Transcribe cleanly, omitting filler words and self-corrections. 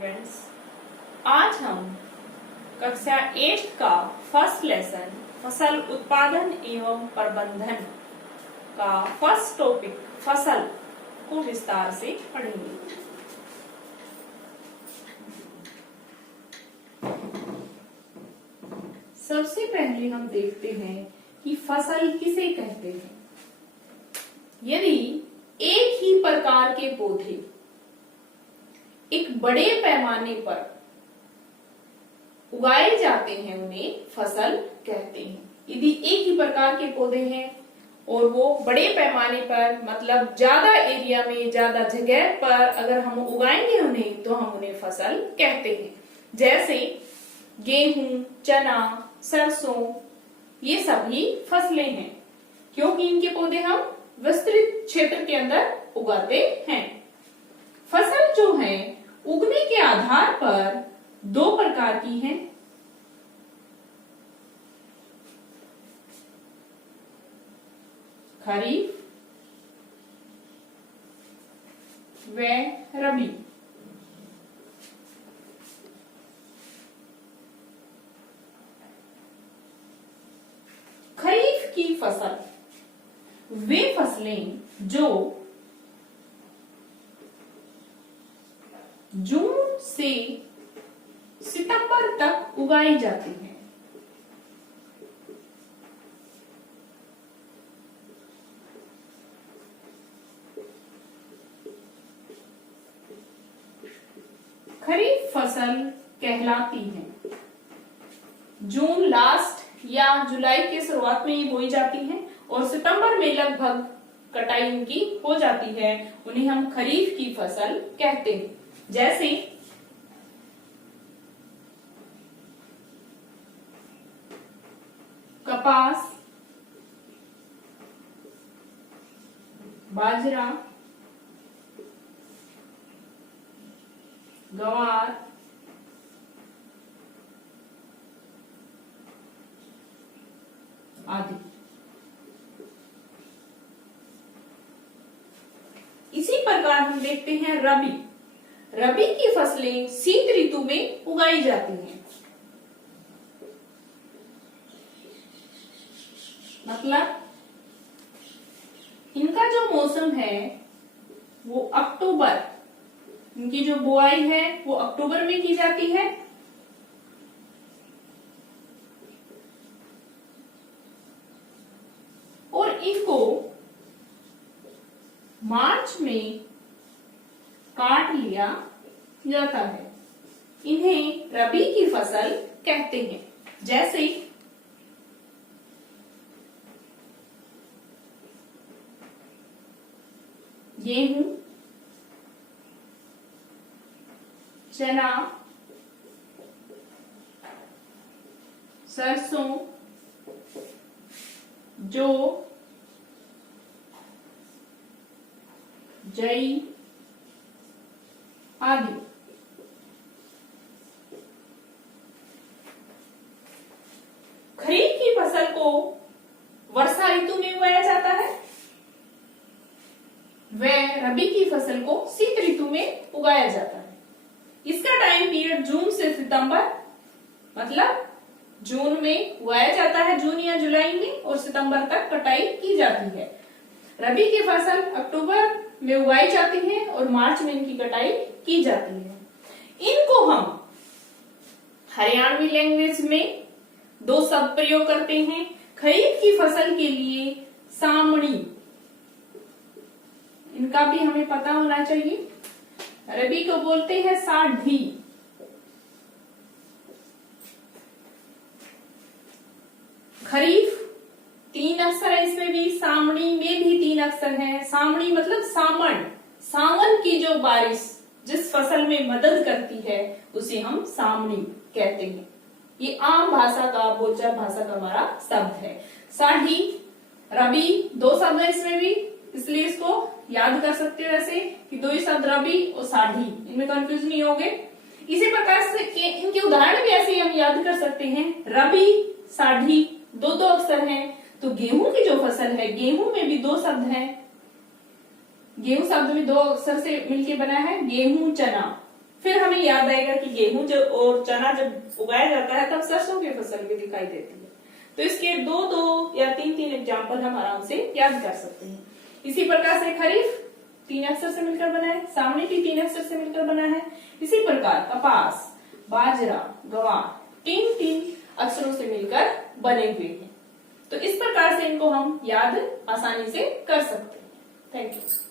Students, आज हम कक्षा 8 का फर्स्ट लेसन फसल उत्पादन एवं प्रबंधन का फर्स्ट टॉपिक फसल को विस्तार से पढ़ेंगे। सबसे पहले हम देखते हैं कि फसल किसे कहते हैं। यदि एक ही प्रकार के पौधे एक बड़े पैमाने पर उगाए जाते हैं उन्हें फसल कहते हैं। यदि एक ही प्रकार के पौधे हैं और वो बड़े पैमाने पर मतलब ज्यादा एरिया में ज्यादा जगह पर अगर हम उगाएंगे उन्हें तो हम उन्हें फसल कहते हैं। जैसे गेहूं, चना, सरसों, ये सभी फसलें हैं क्योंकि इनके पौधे हम विस्तृत क्षेत्र के अंदर उगाते हैं। फसल जो है उगने के आधार पर दो प्रकार की हैं। खरीफ व रबी। खरीफ की फसल वे फसलें जो जून से सितंबर तक उगाई जाती हैं। खरीफ फसल कहलाती है जून लास्ट या जुलाई के शुरुआत में ही बोई जाती है और सितंबर में लगभग कटाई उनकी हो जाती है। उन्हें हम खरीफ की फसल कहते हैं। जैसे कपास, बाजरा, गवार, आदि। इसी प्रकार हम देखते हैं रबी। रबी की फसलें शीत ऋतु में उगाई जाती हैं। मतलब इनका जो मौसम है वो अक्टूबर, इनकी जो बुआई है वो अक्टूबर में की जाती है और इनको मार्च में काट लिया जाता है। इन्हें रबी की फसल कहते हैं। जैसे गेहूं, चना, सरसों, जौ, जई आदि। खरीफ की फसल को वर्षा ऋतु में उगाया जाता है व रबी की फसल को शीत ऋतु में उगाया जाता है। इसका टाइम पीरियड जून से सितंबर, मतलब जून में उगाया जाता है, जून या जुलाई में, और सितंबर तक कटाई की जाती है। रबी की फसल अक्टूबर में उगाई जाती है और मार्च में इनकी कटाई की जाती है। इनको हम हरियाणवी लैंग्वेज में दो शब्द प्रयोग करते हैं। खरीफ की फसल के लिए सामणी, इनका भी हमें पता होना चाहिए। रबी को बोलते हैं साढ़ी। खरीफ 3 अक्षर है, इसमें भी सामणी में भी 3 अक्षर हैं। सामणी मतलब सामन, सावन की जो बारिश जिस फसल में मदद करती है उसे हम सामणी कहते हैं। ये आम भाषा का, बोलचाल भाषा का हमारा शब्द है। साढ़ी, रबी, दो शब्द है इसमें भी, इसलिए इसको याद कर सकते हो ऐसे कि दो ही शब्द रबी और साढ़ी, इनमें कंफ्यूज नहीं होगे। इसी प्रकार से इनके उदाहरण भी ऐसे हम याद कर सकते हैं। रबी, साढ़ी, दो दो अक्षर हैं। तो गेहूं की जो फसल है, गेहूं में भी दो शब्द हैं। गेहूं शब्द में दो अक्षर से मिलके बना है गेहूं चना, फिर हमें याद आएगा कि गेहूं जब और चना जब उगाया जाता है तब सरसों की फसल भी दिखाई देती है। तो इसके दो या तीन एग्जाम्पल हम आराम से याद कर सकते हैं। इसी प्रकार से खरीफ 3 अक्षर से मिलकर बना है, सावणी भी 3 अक्षर से मिलकर बना है। इसी प्रकार कपास, बाजरा, ग्वार 3 अक्षरों से मिलकर बने हुए हैं। तो इस प्रकार से इनको हम याद आसानी से कर सकते हैं। Thank you.